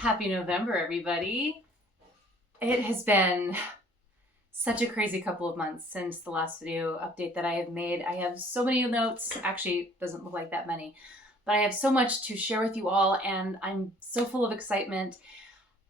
Happy November, everybody. It has been such a crazy couple of months since the last video update that I have made. I have so many notes. Actually, it doesn't look like that many, but I have so much to share with you all, and I'm so full of excitement.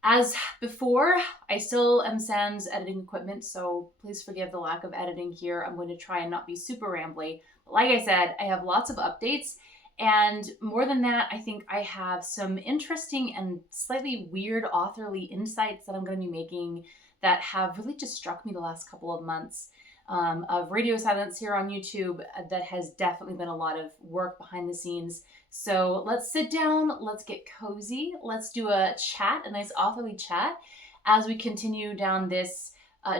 As before, I still am sans editing equipment, so please forgive the lack of editing here. I'm going to try and not be super rambly. But like I said, I have lots of updates. And more than that, I think I have some interesting and slightly weird authorly insights that I'm going to be making that have really just struck me the last couple of months of radio silence here on YouTube. That has definitely been a lot of work behind the scenes. So let's sit down, let's get cozy, let's do a chat, a nice authorly chat, as we continue down this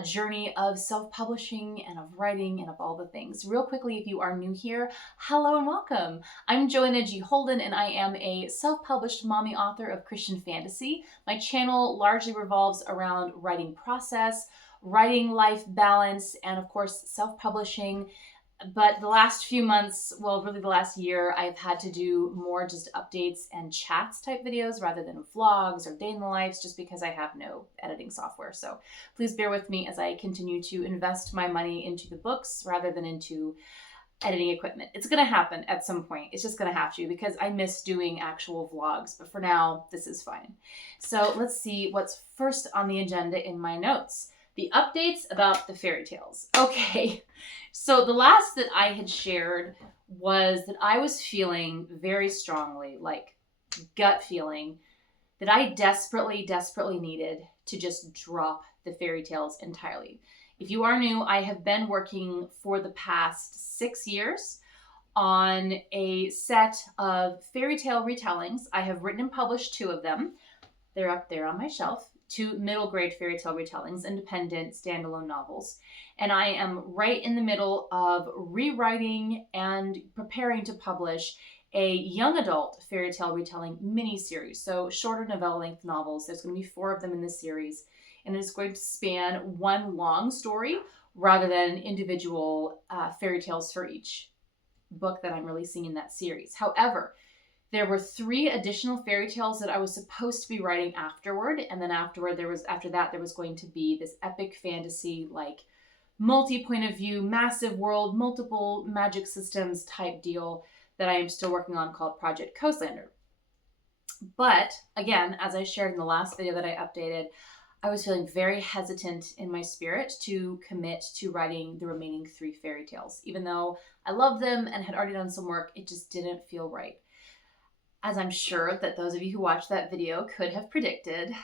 journey of self-publishing and of writing and of all the things. Real quickly, if you are new here, hello and welcome. I'm Joanna G. Holden, and I am a self-published mommy author of Christian fantasy. My channel largely revolves around writing process, writing life balance, and of course, self-publishing. But the last few months, well, really the last year, I've had to do more just updates and chats type videos rather than vlogs or day in the lives, just because I have no editing software. So please bear with me as I continue to invest my money into the books rather than into editing equipment. It's going to happen at some point. It's just going to have to, because I miss doing actual vlogs. But for now, this is fine. So let's see what's first on the agenda in my notes. The updates about the fairy tales. Okay, so the last that I had shared was that I was feeling very strongly, like gut feeling, that I desperately needed to just drop the fairy tales entirely. If you are new, I have been working for the past 6 years on a set of fairy tale retellings. I have written and published 2 of them. They're up there on my shelf. 2 middle grade fairy tale retellings, independent standalone novels. And I am right in the middle of rewriting and preparing to publish a young adult fairy tale retelling mini-series. So shorter novella length novels. There's going to be 4 of them in this series. And it's going to span one long story rather than individual fairy tales for each book that I'm releasing in that series. However, there were 3 additional fairy tales that I was supposed to be writing afterward. And then after that, there was going to be this epic fantasy, like multi-point of view, massive world, multiple magic systems type deal that I am still working on, called Project Coastlander. But again, as I shared in the last video that I updated, I was feeling very hesitant in my spirit to commit to writing the remaining 3 fairy tales. Even though I love them and had already done some work, it just didn't feel right. As I'm sure that those of you who watched that video could have predicted,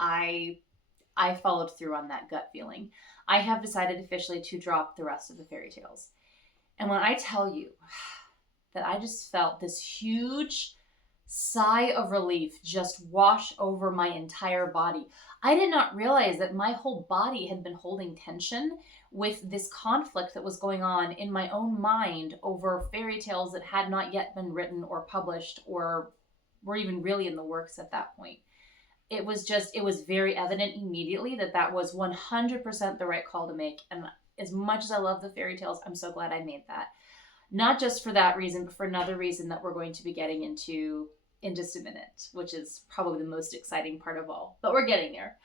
I followed through on that gut feeling. I have decided officially to drop the rest of the fairy tales. And when I tell you that I just felt this huge sigh of relief just wash over my entire body, I did not realize that my whole body had been holding tension with this conflict that was going on in my own mind over fairy tales that had not yet been written or published or were even really in the works at that point. It was very evident immediately that that was 100% the right call to make. And as much as I love the fairy tales, I'm so glad I made that. Not just for that reason, but for another reason that we're going to be getting into in just a minute, which is probably the most exciting part of all, but we're getting there.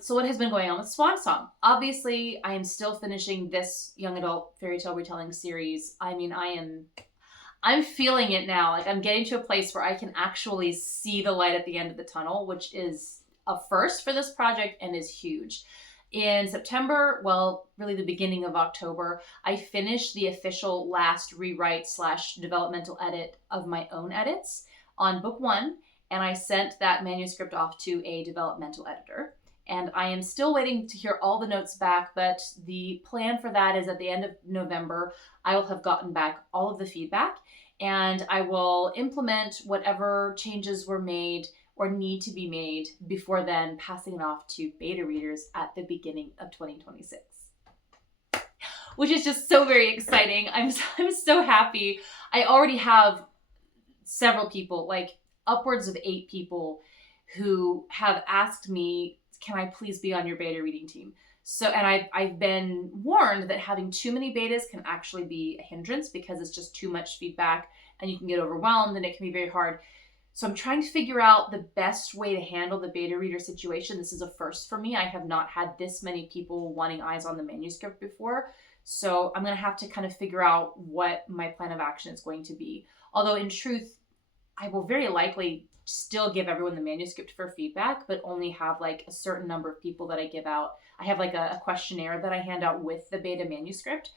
So what has been going on with Swan Song? Obviously, I am still finishing this young adult fairy tale retelling series. I mean, I'm feeling it now. Like, I'm getting to a place where I can actually see the light at the end of the tunnel, which is a first for this project and is huge. In September, well, really the beginning of October, I finished the official last rewrite / developmental edit of my own edits on book 1, and I sent that manuscript off to a developmental editor. And I am still waiting to hear all the notes back, but the plan for that is at the end of November, I will have gotten back all of the feedback, and I will implement whatever changes were made or need to be made before then, passing it off to beta readers at the beginning of 2026. Which is just so very exciting. I'm so happy. I already have several people, like upwards of 8 people, who have asked me, can I please be on your beta reading team? So, and I've been warned that having too many betas can actually be a hindrance, because it's just too much feedback and you can get overwhelmed and it can be very hard. So I'm trying to figure out the best way to handle the beta reader situation. This is a first for me. I have not had this many people wanting eyes on the manuscript before. So I'm going to have to kind of figure out what my plan of action is going to be. Although in truth, I will very likely still give everyone the manuscript for feedback, but only have like a certain number of people that I give out. I have like a questionnaire that I hand out with the beta manuscript.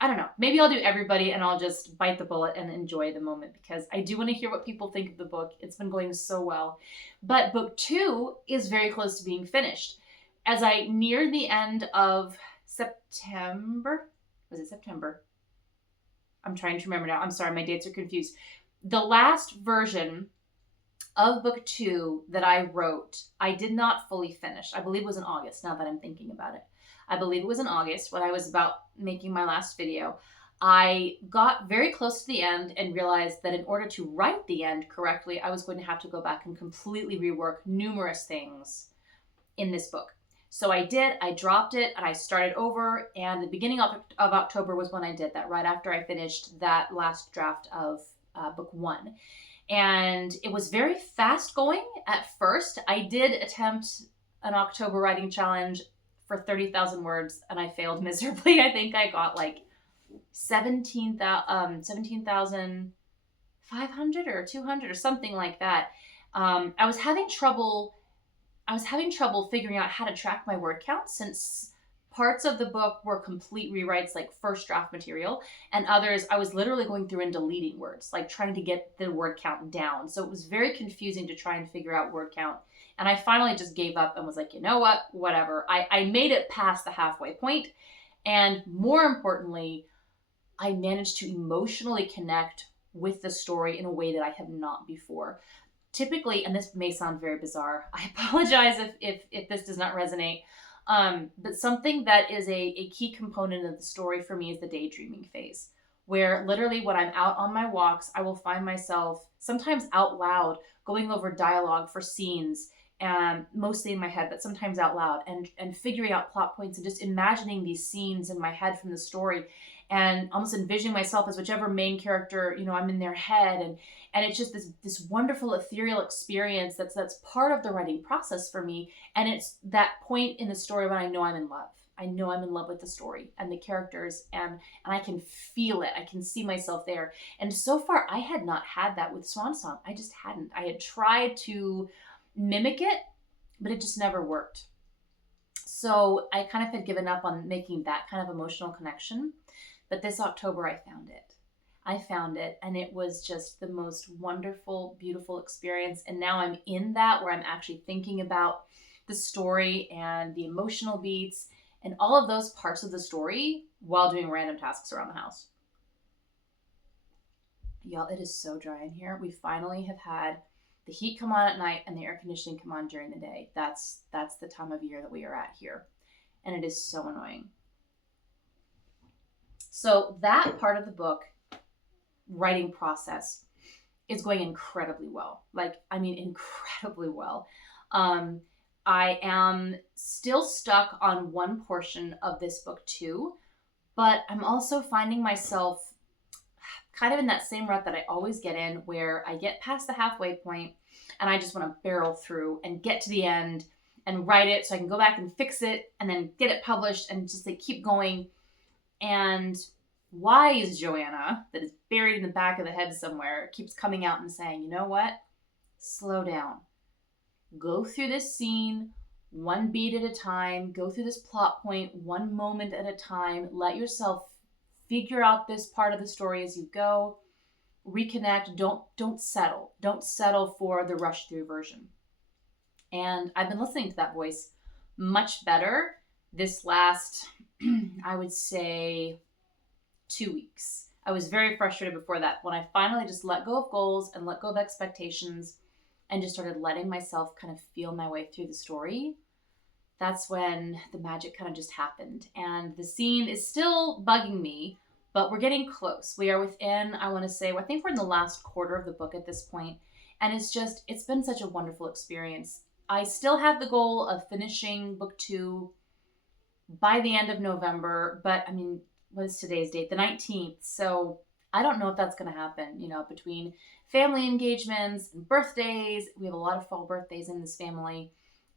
I don't know. Maybe I'll do everybody and I'll just bite the bullet and enjoy the moment, because I do want to hear what people think of the book. It's been going so well. But book 2 is very close to being finished. As I near the end of September, was it September? I'm trying to remember now. I'm sorry, my dates are confused. The last version of book 2 that I wrote, I did not fully finish. I believe it was in August, now that I'm thinking about it. I believe it was in August when I was about making my last video. I got very close to the end and realized that in order to write the end correctly, I was going to have to go back and completely rework numerous things in this book. So I did, I dropped it and I started over, and the beginning of October was when I did that, right after I finished that last draft of book 1. And it was very fast going at first. I did attempt an October writing challenge for 30,000 words and I failed miserably. I think I got like 17,500 or 200 or something like that. I was having trouble figuring out how to track my word count, since parts of the book were complete rewrites, like first draft material, and others I was literally going through and deleting words, like trying to get the word count down. So it was very confusing to try and figure out word count. And I finally just gave up and was like, you know what, whatever. I made it past the halfway point. And more importantly, I managed to emotionally connect with the story in a way that I have not before. Typically, and this may sound very bizarre, I apologize if this does not resonate, but something that is a key component of the story for me is the daydreaming phase, where literally when I'm out on my walks, I will find myself sometimes out loud going over dialogue for scenes, and mostly in my head, but sometimes out loud, and figuring out plot points and just imagining these scenes in my head from the story, and almost envisioning myself as whichever main character, I'm in their head. And it's just this wonderful ethereal experience that's part of the writing process for me. And it's that point in the story when I know I'm in love. I know I'm in love with the story and the characters, and I can feel it. I can see myself there. And so far, I had not had that with Swan Song. I just hadn't. I had tried to mimic it, but it just never worked. So I kind of had given up on making that kind of emotional connection. But this October, I found it, and it was just the most wonderful, beautiful experience. And now I'm in that, where I'm actually thinking about the story and the emotional beats and all of those parts of the story while doing random tasks around the house. Y'all, it is so dry in here. We finally have had the heat come on at night and the air conditioning come on during the day. That's the time of year that we are at here. And it is so annoying. So that part of the book writing process is going incredibly well. Incredibly well. I am still stuck on one portion of this book too, but I'm also finding myself kind of in that same rut that I always get in, where I get past the halfway point and I just want to barrel through and get to the end and write it so I can go back and fix it and then get it published and just keep going. And wise Joanna, that is buried in the back of the head somewhere, keeps coming out and saying, you know what? Slow down. Go through this scene one beat at a time. Go through this plot point one moment at a time. Let yourself figure out this part of the story as you go. Reconnect. Don't settle. Don't settle for the rush through version. And I've been listening to that voice much better this last, I would say, 2 weeks. I was very frustrated before that. When I finally just let go of goals and let go of expectations and just started letting myself kind of feel my way through the story, that's when the magic kind of just happened. And the scene is still bugging me, but we're getting close. We are within, I want to say, I think we're in the last quarter of the book at this point. And it's been such a wonderful experience. I still have the goal of finishing book 2 by the end of November, but what is today's date? The 19th. So I don't know if that's going to happen, between family engagements and birthdays. We have a lot of fall birthdays in this family.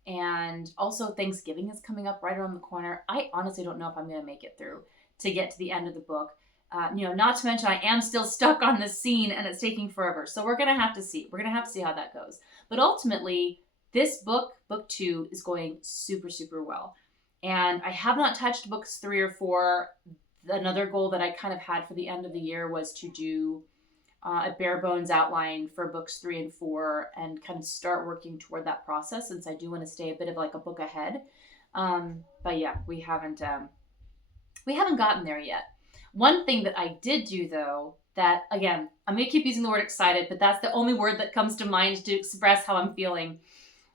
And also Thanksgiving is coming up right around the corner. I honestly don't know if I'm going to make it through to get to the end of the book. Not to mention I am still stuck on this scene and it's taking forever. So we're going to have to see. We're going to have to see how that goes. But ultimately, this book 2, is going super, super well. And I have not touched books 3 or 4. Another goal that I kind of had for the end of the year was to do a bare bones outline for books 3 and 4 and kind of start working toward that process, since I do want to stay a bit of like a book ahead. But yeah, we haven't gotten there yet. One thing that I did do though, that again, I'm going to keep using the word excited, but that's the only word that comes to mind to express how I'm feeling.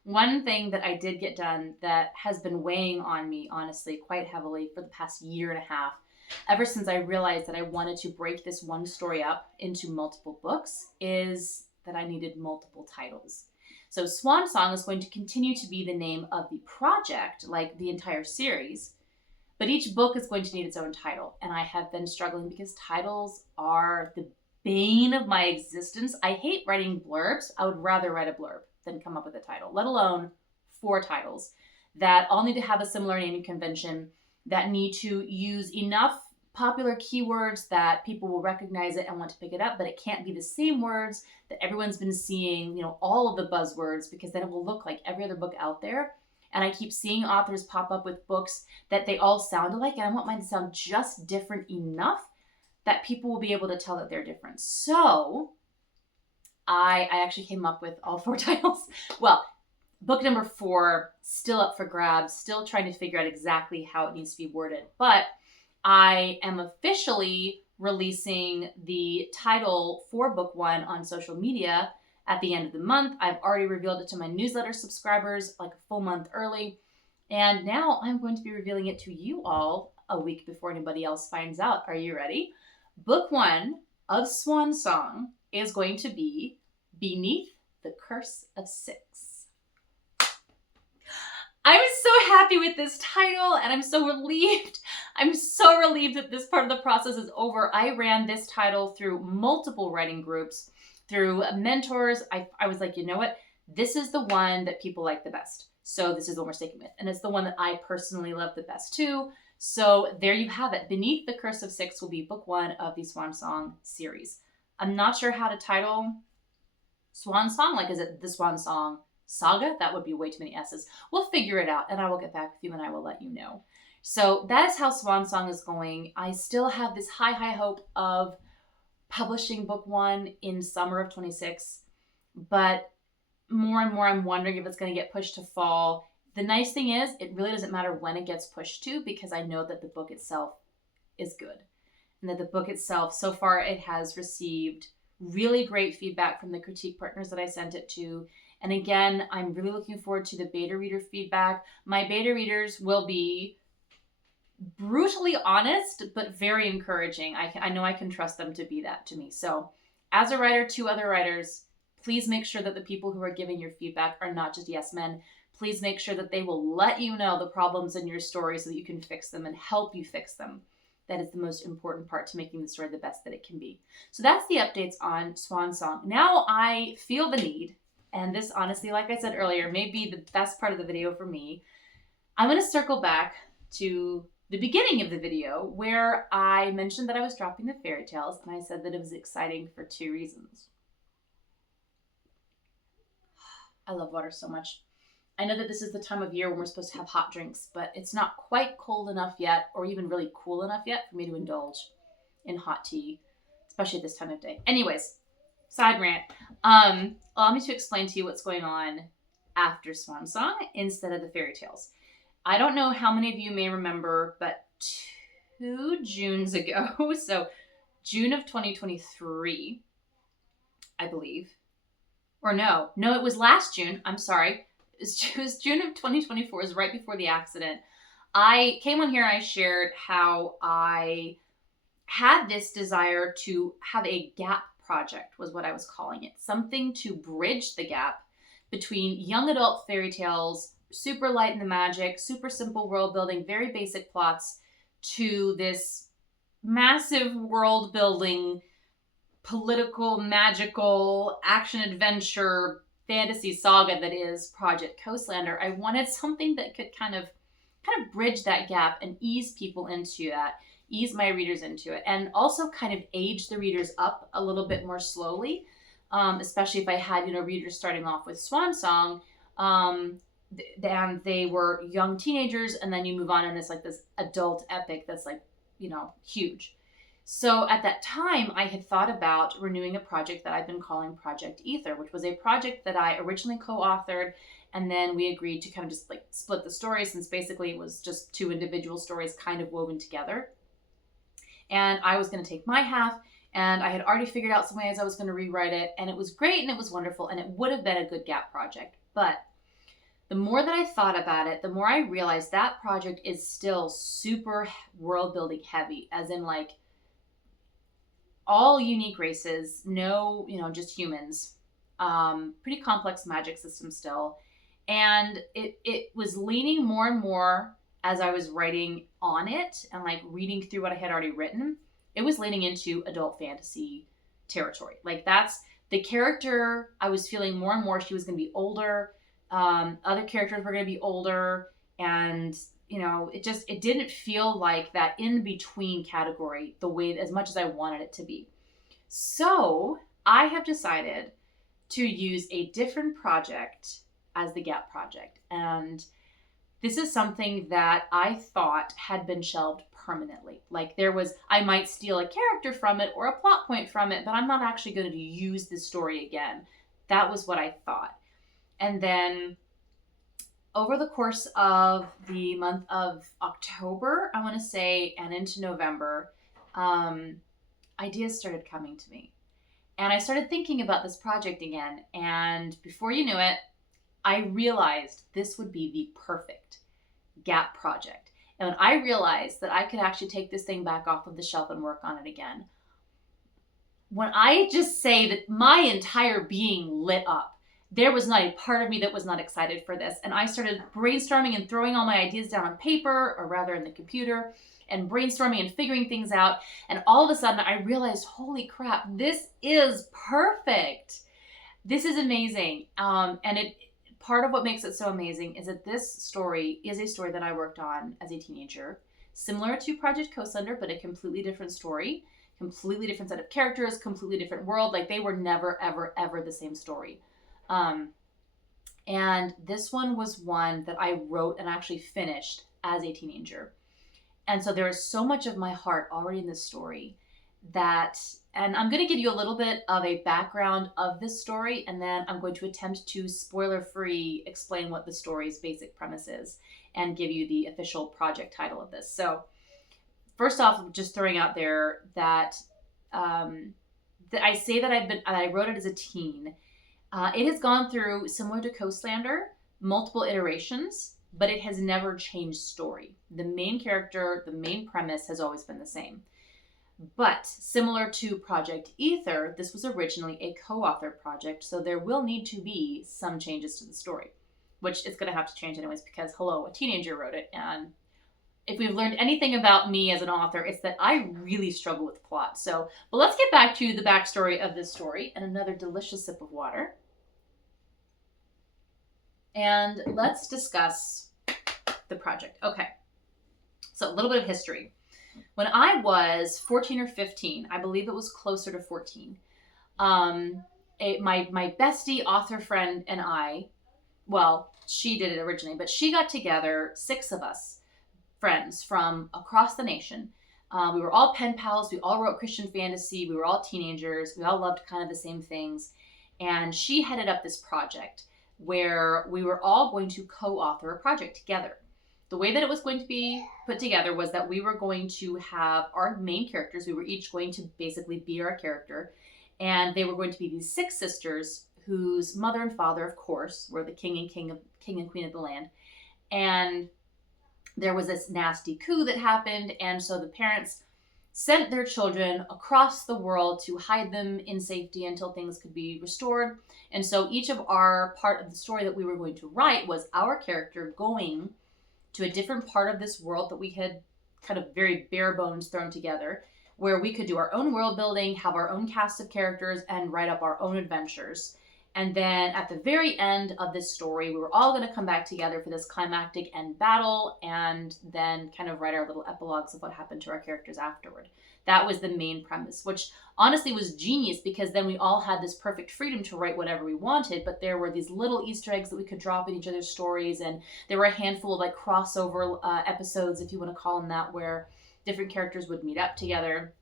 One thing that I did get done that has been weighing on me, honestly, quite heavily for the past year and a half, ever since I realized that I wanted to break this one story up into multiple books, is that I needed multiple titles. So Swan Song is going to continue to be the name of the project, like the entire series, but each book is going to need its own title. And I have been struggling because titles are the bane of my existence. I hate writing blurbs. I would rather write a blurb than come up with a title, let alone 4 titles that all need to have a similar naming convention, that need to use enough popular keywords that people will recognize it and want to pick it up, but it can't be the same words that everyone's been seeing, all of the buzzwords, because then it will look like every other book out there. And I keep seeing authors pop up with books that they all sound alike, and I want mine to sound just different enough that people will be able to tell that they're different. So I actually came up with all 4 titles. Well, book number 4, still up for grabs, still trying to figure out exactly how it needs to be worded. But I am officially releasing the title for book 1 on social media at the end of the month. I've already revealed it to my newsletter subscribers like a full month early. And now I'm going to be revealing it to you all a week before anybody else finds out. Are you ready? Book 1 of Swan Song is going to be Beneath the Curse of 6. I'm so happy with this title, and I'm so relieved. I'm so relieved that this part of the process is over. I ran this title through multiple writing groups, through mentors. I was like, you know what? This is the one that people like the best. So this is the one we're sticking with. And it's the one that I personally love the best too. So there you have it. Beneath the Curse of 6 will be book 1 of the Swan Song series. I'm not sure how to title Swan Song. Like, is it the Swan Song Saga? That would be way too many S's. We'll figure it out, and I will get back with you and I will let you know. So that is how Swan Song is going. I still have this high hope of publishing book 1 in summer of 26, but more and more I'm wondering if it's going to get pushed to fall. The nice thing is, it really doesn't matter when it gets pushed to, because I know that the book itself is good. And that the book itself, so far, it has received really great feedback from the critique partners that I sent it to. And again, I'm really looking forward to the beta reader feedback. My beta readers will be brutally honest, but very encouraging. I know I can trust them to be that to me. So as a writer to other writers, please make sure that the people who are giving your feedback are not just yes men. Please make sure that they will let you know the problems in your story so that you can fix them and help you fix them. That is the most important part to making the story the best that it can be. So that's the updates on Swan Song. Now I feel the need, and this honestly, like I said earlier, may be the best part of the video for me. I'm going to circle back to the beginning of the video where I mentioned that I was dropping the fairy tales, and I said that it was exciting for 2 reasons. I love water so much. I know that this is the time of year when we're supposed to have hot drinks, but it's not quite cold enough yet, or even really cool enough yet for me to indulge in hot tea, especially at this time of day. Anyways, side rant. Allow me to explain to you what's going on after Swan Song instead of the fairy tales. I don't know how many of you may remember, but 2 Junes ago, so June of 2023, I believe. Or no, it was last June. I'm sorry. It was June of 2024. It was right before the accident. I came on here and I shared how I had this desire to have a gap project, was what I was calling it. Something to bridge the gap between young adult fairy tales, super light in the magic, super simple world building, very basic plots, to this massive world building political, magical, action adventure, fantasy saga that is Project Coastlander, I wanted something that could kind of bridge that gap and ease people into that, ease my readers into it, and also kind of age the readers up a little bit more slowly. Especially if I had, readers starting off with Swan Song, and they were young teenagers, and then you move on in this adult epic that's huge. So at that time, I had thought about renewing a project that I've been calling Project Ether, which was a project that I originally co-authored, and then we agreed to kind of just split the story, since basically it was just two individual stories kind of woven together. And I was going to take my half, and I had already figured out some ways I was going to rewrite it, and it was great and it was wonderful, and it would have been a good gap project. But the more that I thought about it, the more I realized that project is still super world building heavy, as in all unique races, no, just humans, pretty complex magic system still. And it was leaning more and more, as I was writing on it and reading through what I had already written, it was leaning into adult fantasy territory. That's the character. I was feeling more and more she was going to be older. Other characters were going to be older, and it didn't feel like that in between category the way as much as I wanted it to be. So I have decided to use a different project as the gap project, and this is something that I thought had been shelved permanently. I might steal a character from it or a plot point from it, but I'm not actually going to use this story again. That was what I thought. And then over the course of the month of October, I want to say, and into November, ideas started coming to me. And I started thinking about this project again. And before you knew it, I realized this would be the perfect gap project. And when I realized that I could actually take this thing back off of the shelf and work on it again, when I just say that my entire being lit up, there was not a part of me that was not excited for this. And I started brainstorming and throwing all my ideas down on paper, or rather in the computer, and brainstorming and figuring things out. And all of a sudden I realized, holy crap, this is perfect. This is amazing. Part of what makes it so amazing is that this story is a story that I worked on as a teenager, similar to Project Coastlander, but a completely different story, completely different set of characters, completely different world. They were never, ever, ever the same story. And this one was one that I wrote and actually finished as a teenager. And so there is so much of my heart already in this story and I'm going to give you a little bit of a background of this story, and then I'm going to attempt to spoiler-free explain what the story's basic premise is and give you the official project title of this. So first off, just throwing out there that I say that I wrote it as a teen. It has gone through, similar to Coastlander, multiple iterations, but it has never changed story. The main character, the main premise has always been the same. But similar to Project Ether, this was originally a co-authored project, so there will need to be some changes to the story, which is going to have to change anyways because, hello, a teenager wrote it. And if we've learned anything about me as an author, it's that I really struggle with plot. But let's get back to the backstory of this story, and another delicious sip of water. And let's discuss the project. Okay, so a little bit of history. When I was 14 or 15, I believe it was closer to 14, my bestie author friend and I, well, she did it originally, but she got together, 6 of us friends from across the nation. We were all pen pals. We all wrote Christian fantasy. We were all teenagers. We all loved kind of the same things. And she headed up this project where we were all going to co-author a project together. The way that it was going to be put together was that we were going to have our main characters. We were each going to basically be our character. And they were going to be these 6 sisters whose mother and father, of course, were the king and queen of the land. And there was this nasty coup that happened. And so the parents sent their children across the world to hide them in safety until things could be restored. And so each of our part of the story that we were going to write was our character going to a different part of this world that we had kind of very bare bones thrown together. where we could do our own world building, have our own cast of characters, and write up our own adventures. And then at the very end of this story, we were all going to come back together for this climactic end battle and then kind of write our little epilogues of what happened to our characters afterward. That was the main premise, which honestly was genius because then we all had this perfect freedom to write whatever we wanted, but there were these little Easter eggs that we could drop in each other's stories, and there were a handful of like crossover episodes, if you want to call them that, where different characters would meet up together.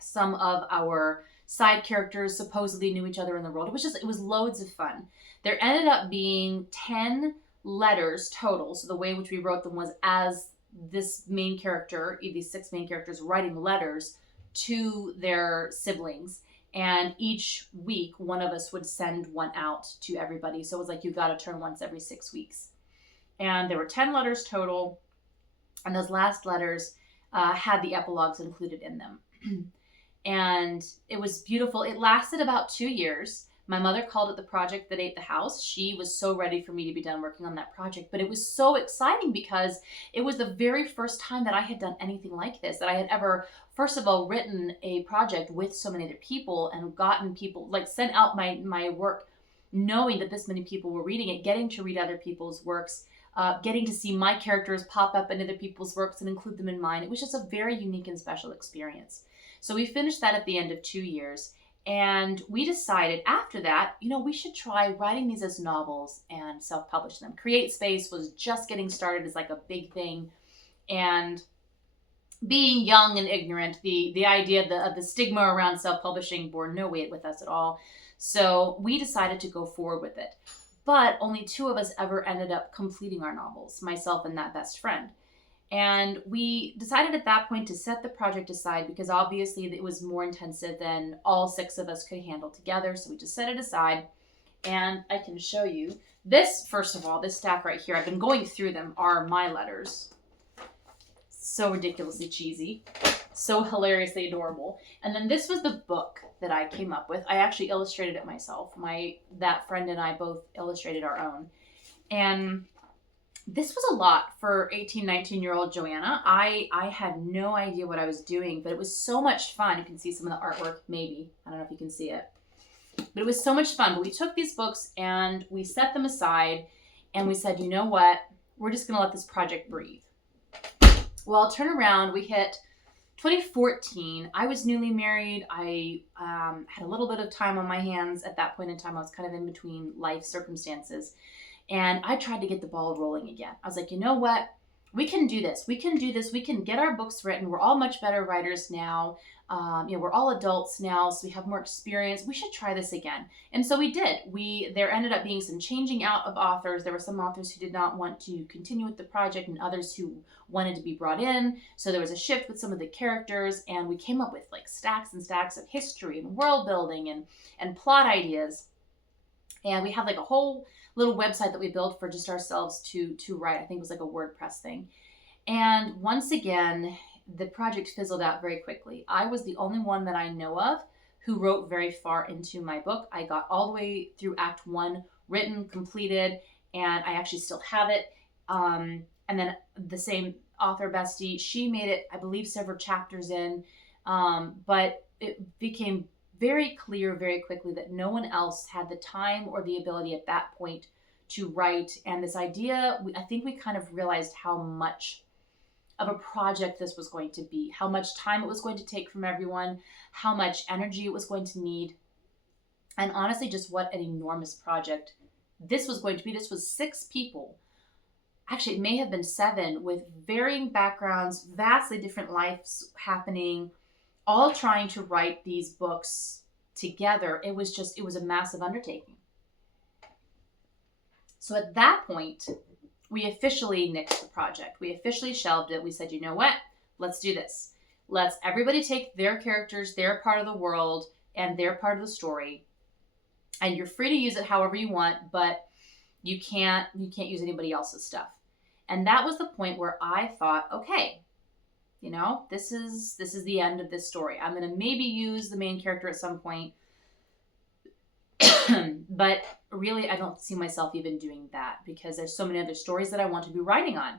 Some of our side characters supposedly knew each other in the world. It was loads of fun. There ended up being 10 letters total. So the way in which we wrote them was as this main character, these 6 main characters, writing letters to their siblings. And each week, one of us would send one out to everybody. So it was like you got a turn once every 6 weeks. And there were 10 letters total. And those last letters had the epilogues included in them. And it was beautiful. It lasted about 2 years. My mother called it the project that ate the house. She was so ready for me to be done working on that project. But it was so exciting because it was the very first time that I had done anything like this, that I had ever, first of all, written a project with so many other people and gotten people, like sent out my work knowing that this many people were reading it, getting to read other people's works, getting to see my characters pop up in other people's works and include them in mine. It was just a very unique and special experience. So we finished that at the end of 2 years, and we decided after that, we should try writing these as novels and self-publish them. Create Space was just getting started as like a big thing, and being young and ignorant, the idea of the stigma around self-publishing bore no weight with us at all. So we decided to go forward with it. But only 2 of us ever ended up completing our novels, myself and that best friend. And we decided at that point to set the project aside because obviously it was more intensive than all 6 of us could handle together. So we just set it aside, and I can show you this. First of all, this stack right here, I've been going through them, are my letters. So ridiculously cheesy, so hilariously adorable. And then this was the book that I came up with. I actually illustrated it myself. That friend and I both illustrated our own. And this was a lot for 18, 19-year-old Joanna. I had no idea what I was doing, but it was so much fun. You can see some of the artwork, maybe. I don't know if you can see it. But it was so much fun. But we took these books and we set them aside, and we said, you know what? We're just going to let this project breathe. Well, turn around. We hit 2014. I was newly married. I had a little bit of time on my hands at that point in time. I was kind of in between life circumstances. And I tried to get the ball rolling again. I was like, you know what? We can do this. We can do this. We can get our books written. We're all much better writers now. We're all adults now, so we have more experience. We should try this again. And so we did. There ended up being some changing out of authors. There were some authors who did not want to continue with the project and others who wanted to be brought in. So there was a shift with some of the characters, and we came up with like stacks and stacks of history and world building and plot ideas. And we have like a whole little website that we built for just ourselves to write. I think it was like a WordPress thing. And once again, the project fizzled out very quickly. I was the only one that I know of who wrote very far into my book. I got all the way through Act 1, written, completed, and I actually still have it. And then the same author bestie, she made it, I believe, several chapters in, but it became very clear very quickly that no one else had the time or the ability at that point to write. And this idea, I think we kind of realized how much of a project this was going to be, how much time it was going to take from everyone, how much energy it was going to need, and honestly, just what an enormous project this was going to be. This was 6 people. Actually, it may have been 7 with varying backgrounds, vastly different lives happening, all trying to write these books together. It was a massive undertaking. So at that point, we officially nixed the project. We officially shelved it. We said, you know what? Let's do this. Let's everybody take their characters, their part of the world, and their part of the story. And you're free to use it however you want, but you can't use anybody else's stuff. And that was the point where I thought, okay, this is the end of this story. I'm going to maybe use the main character at some point, but really I don't see myself even doing that because there's so many other stories that I want to be writing on.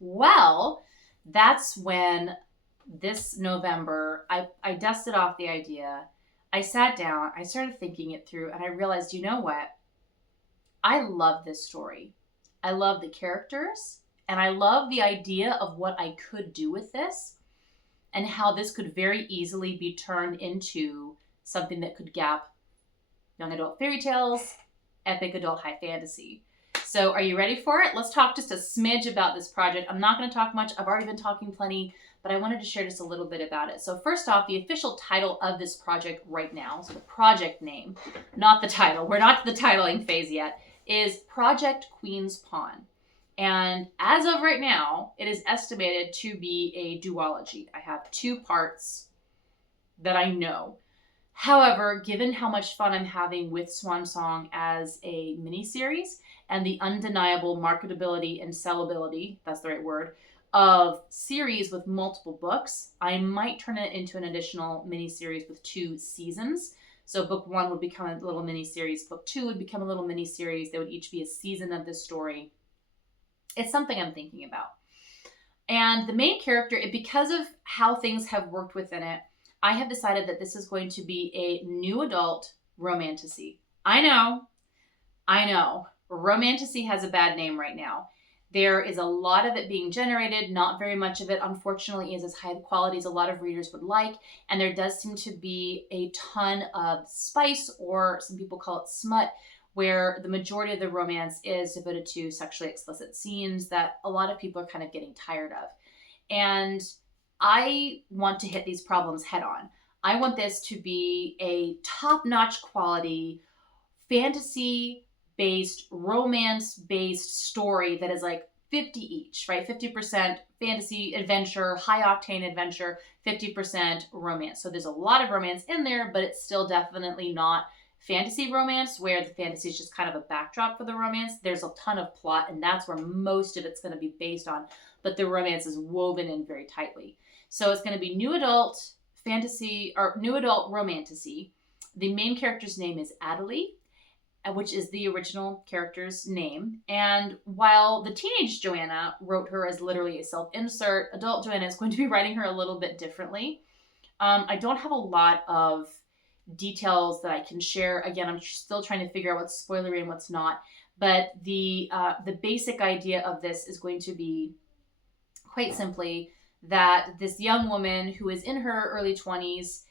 Well, that's when this November, I dusted off the idea. I sat down, I started thinking it through, and I realized, you know what? I love this story. I love the characters, and I love the idea of what I could do with this and how this could very easily be turned into something that could gap young adult fairy tales, epic adult high fantasy. So are you ready for it? Let's talk just a smidge about this project. I'm not going to talk much. I've already been talking plenty, but I wanted to share just a little bit about it. So first off, the official title of this project right now, so the project name, not the title, we're not to the titling phase yet, is Project Queen's Pawn. And as of right now, it is estimated to be a duology. I have 2 parts that I know. However, given how much fun I'm having with Swan Song as a miniseries and the undeniable marketability and sellability, that's the right word, of series with multiple books, I might turn it into an additional miniseries with 2 seasons. So book 1 would become a little miniseries, book 2 would become a little miniseries. They would each be a season of this story. It's something I'm thinking about. And the main character, because of how things have worked within it, I have decided that this is going to be a new adult romantasy. I know. Romantasy has a bad name right now. There is a lot of it being generated. Not very much of it, unfortunately, is as high quality as a lot of readers would like. And there does seem to be a ton of spice, or some people call it smut, where the majority of the romance is devoted to sexually explicit scenes that a lot of people are kind of getting tired of. And I want to hit these problems head on. I want this to be a top-notch quality, fantasy-based, romance-based story that is like 50 each, right? 50% fantasy adventure, high-octane adventure, 50% romance. So there's a lot of romance in there, but it's still definitely not fantasy romance where the fantasy is just kind of a backdrop for the romance. There's a ton of plot, and that's where most of it's going to be based on, but the romance is woven in very tightly. So it's going to be new adult fantasy, or new adult romantasy. The main character's name is Adelie, which is the original character's name. And while the teenage Joanna wrote her as literally a self-insert, adult Joanna is going to be writing her a little bit differently. I don't have a lot of details that I can share. Again, I'm still trying to figure out what's spoilery and what's not. But the basic idea of this is going to be, quite simply, that this young woman who is in her early 20s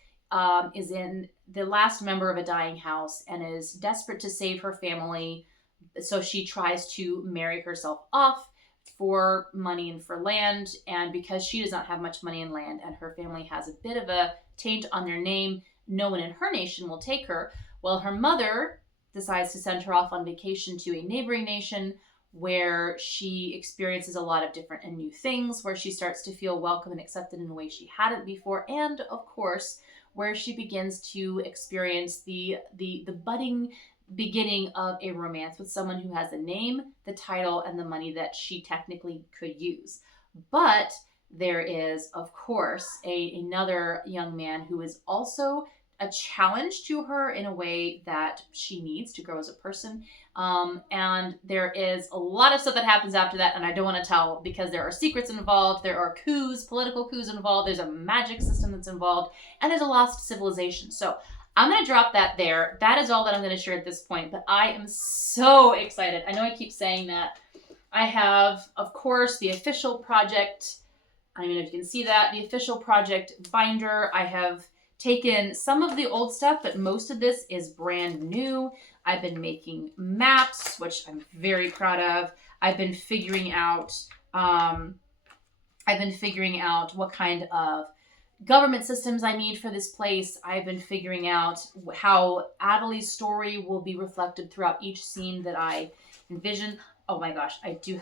is in the last member of a dying house and is desperate to save her family. So she tries to marry herself off for money and for land. And because she does not have much money and land, and her family has a bit of a taint on their name, no one in her nation will take her. Well, her mother decides to send her off on vacation to a neighboring nation where she experiences a lot of different and new things, where she starts to feel welcome and accepted in a way she hadn't before, and of course, where she begins to experience the budding beginning of a romance with someone who has a name, the title, and the money that she technically could use. But there is, of course, another young man who is also a challenge to her in a way that she needs to grow as a person. And there is a lot of stuff that happens after that, and I don't want to tell because there are secrets involved, there are coups, political coups involved, there's a magic system that's involved, and there's a lost civilization. So I'm going to drop that there. That is all that I'm going to share at this point, but I am so excited. I know I keep saying that. I have, of course, the official project. I don't know if you can see that. The official project binder. I have taken some of the old stuff, but most of this is brand new. I've been making maps, which I'm very proud of. I've been figuring out what kind of government systems I need for this place. I've been figuring out how Adelie's story will be reflected throughout each scene that I envision. Oh my gosh, I do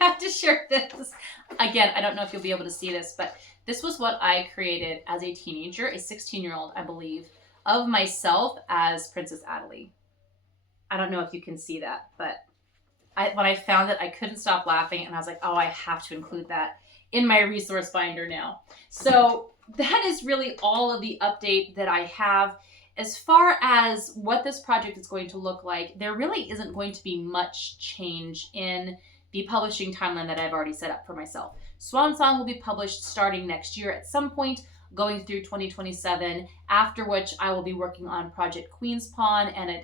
have to share this. Again, I don't know if you'll be able to see this, but this was what I created as a teenager, a 16-year-old, I believe, of myself as Princess Adelie. I don't know if you can see that, but when I found it, I couldn't stop laughing, and I was like, oh, I have to include that in my resource binder now. So that is really all of the update that I have. As far as what this project is going to look like, there really isn't going to be much change in the publishing timeline that I've already set up for myself. Swan Song will be published starting next year at some point, going through 2027, after which I will be working on Project Queen's Pawn and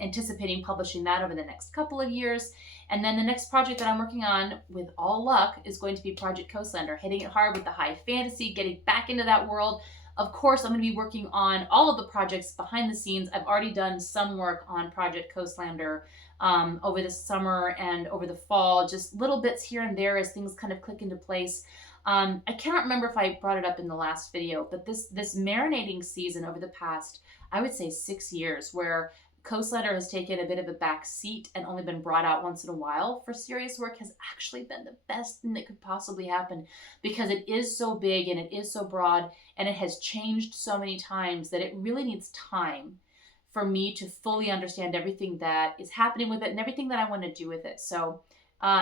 anticipating publishing that over the next couple of years. And then the next project that I'm working on, with all luck, is going to be Project Coastlander, hitting it hard with the high fantasy, getting back into that world. Of course, I'm going to be working on all of the projects behind the scenes. I've already done some work on Project Coastlander over the summer and over the fall, just little bits here and there as things kind of click into place. I cannot remember if I brought it up in the last video, but this marinating season over the past, I would say 6 years, where Coastlander has taken a bit of a back seat and only been brought out once in a while for serious work, has actually been the best thing that could possibly happen, because it is so big and it is so broad and it has changed so many times that it really needs time for me to fully understand everything that is happening with it and everything that I want to do with it. So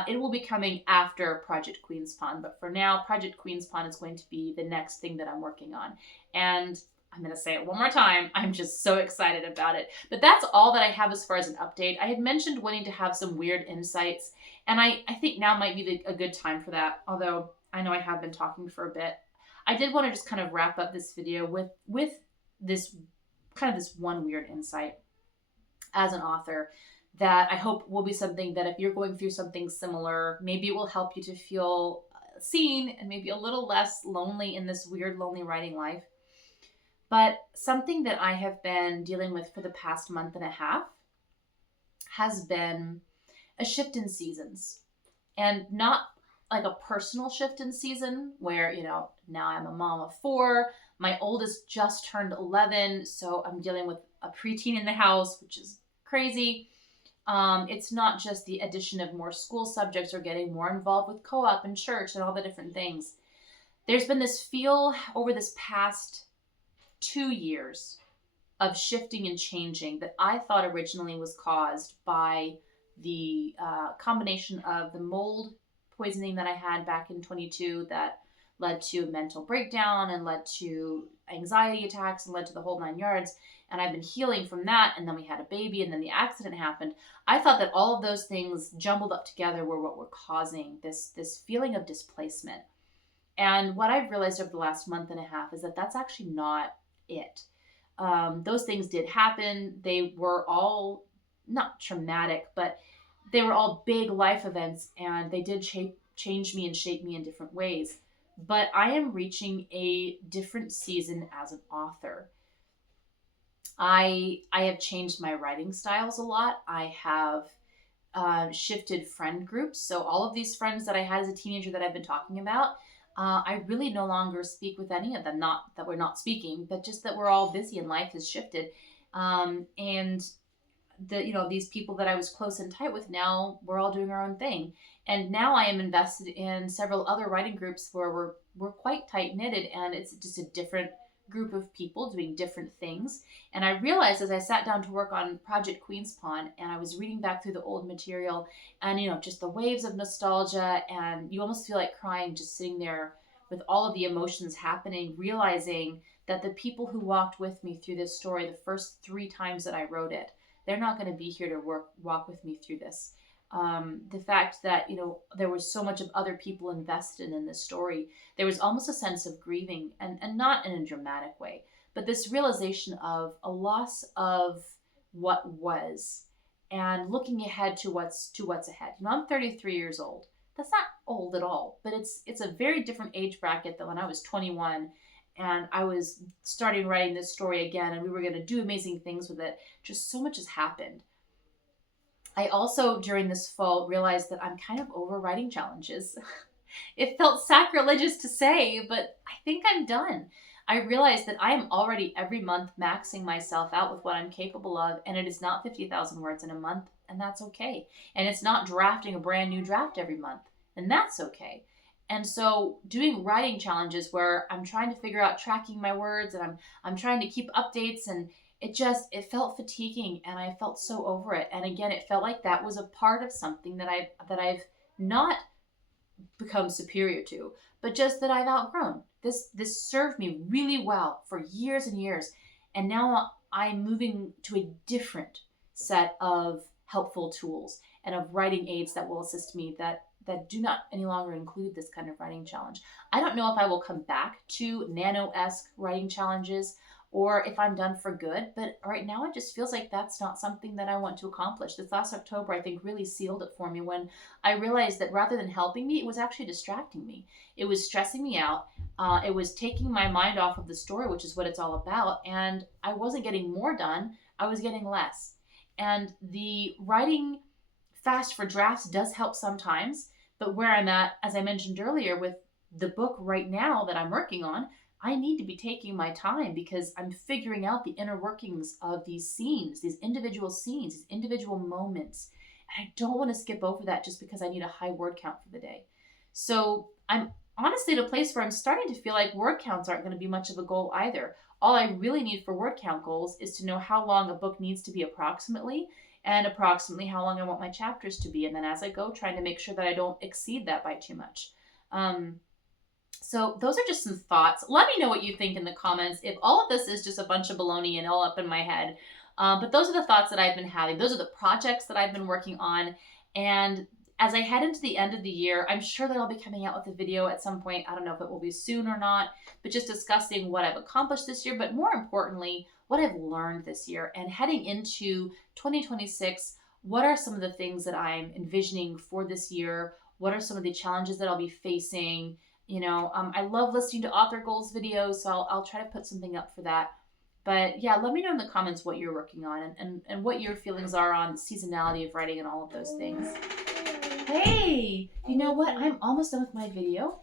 it will be coming after Project Queen's Pawn, but for now, Project Queen's Pawn is going to be the next thing that I'm working on. And I'm going to say it one more time, I'm just so excited about it. But that's all that I have as far as an update. I had mentioned wanting to have some weird insights, and I think now might be a good time for that, although I know I have been talking for a bit. I did want to just kind of wrap up this video with this kind of this one weird insight as an author that I hope will be something that if you're going through something similar, maybe it will help you to feel seen and maybe a little less lonely in this weird, lonely writing life. But something that I have been dealing with for the past month and a half has been a shift in seasons. And not like a personal shift in season where, now I'm a mom of 4. My oldest just turned 11, so I'm dealing with a preteen in the house, which is crazy. It's not just the addition of more school subjects or getting more involved with co-op and church and all the different things. There's been this feel over this past 2 years of shifting and changing that I thought originally was caused by the combination of the mold poisoning that I had back in 22 that led to a mental breakdown and led to anxiety attacks and led to the whole 9 yards. And I've been healing from that. And then we had a baby and then the accident happened. I thought that all of those things jumbled up together were what were causing this feeling of displacement. And what I've realized over the last month and a half is that that's actually not it. Those things did happen. They were all not traumatic, but they were all big life events, and they did change me and shape me in different ways. But I am reaching a different season as an author. I have changed my writing styles a lot. I have shifted friend groups. So all of these friends that I had as a teenager that I've been talking about, I really no longer speak with any of them. Not that we're not speaking, but just that we're all busy and life has shifted. And these people that I was close and tight with, now we're all doing our own thing. And now I am invested in several other writing groups where we're quite tight knitted, and it's just a different group of people doing different things. And I realized as I sat down to work on Project Queen's Pawn and I was reading back through the old material and, just the waves of nostalgia, and you almost feel like crying just sitting there with all of the emotions happening, realizing that the people who walked with me through this story the first 3 times that I wrote it, they're not going to be here to walk with me through this. The fact that, there was so much of other people invested in this story, there was almost a sense of grieving, and not in a dramatic way, but this realization of a loss of what was and looking ahead to what's ahead. I'm 33 years old. That's not old at all, but it's a very different age bracket than when I was 21 and I was starting writing this story again, and we were going to do amazing things with it. Just so much has happened. I also, during this fall, realized that I'm kind of over writing challenges. It felt sacrilegious to say, but I think I'm done. I realized that I am already every month maxing myself out with what I'm capable of, and it is not 50,000 words in a month, and that's okay. And it's not drafting a brand new draft every month, and that's okay. And so doing writing challenges where I'm trying to figure out tracking my words, and I'm trying to keep updates, and it felt fatiguing, and I felt so over it. And again, it felt like that was a part of something that I've not become superior to, but just that I've outgrown. This served me really well for years and years. And now I'm moving to a different set of helpful tools and of writing aids that will assist me that do not any longer include this kind of writing challenge. I don't know if I will come back to nano-esque writing challenges or if I'm done for good, but right now it just feels like that's not something that I want to accomplish. This last October, I think, really sealed it for me when I realized that rather than helping me, it was actually distracting me. It was stressing me out. It was taking my mind off of the story, which is what it's all about, and I wasn't getting more done, I was getting less. And the writing fast for drafts does help sometimes, but where I'm at, as I mentioned earlier, with the book right now that I'm working on, I need to be taking my time because I'm figuring out the inner workings of these scenes, these individual scenes, these individual moments. And I don't want to skip over that just because I need a high word count for the day. So I'm honestly at a place where I'm starting to feel like word counts aren't going to be much of a goal either. All I really need for word count goals is to know how long a book needs to be approximately, and approximately how long I want my chapters to be. And then as I go, trying to make sure that I don't exceed that by too much. So those are just some thoughts. Let me know what you think in the comments. If all of this is just a bunch of baloney and all up in my head. But those are the thoughts that I've been having. Those are the projects that I've been working on. And as I head into the end of the year, I'm sure that I'll be coming out with a video at some point. I don't know if it will be soon or not, but just discussing what I've accomplished this year, but more importantly, what I've learned this year. And heading into 2026, what are some of the things that I'm envisioning for this year? What are some of the challenges that I'll be facing? I love listening to author goals videos, so I'll try to put something up for that. But yeah, let me know in the comments what you're working on and what your feelings are on the seasonality of writing and all of those things. Hey, you know what? I'm almost done with my video.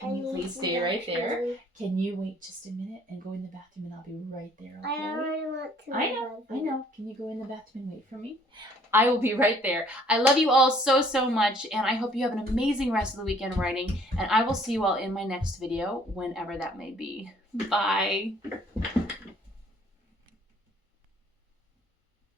Can you please stay right there? Can you wait just a minute and go in the bathroom and I'll be right there, okay? I already want to. I know. Can you go in the bathroom and wait for me? I will be right there. I love you all so, so much, and I hope you have an amazing rest of the weekend writing, and I will see you all in my next video, whenever that may be. Bye.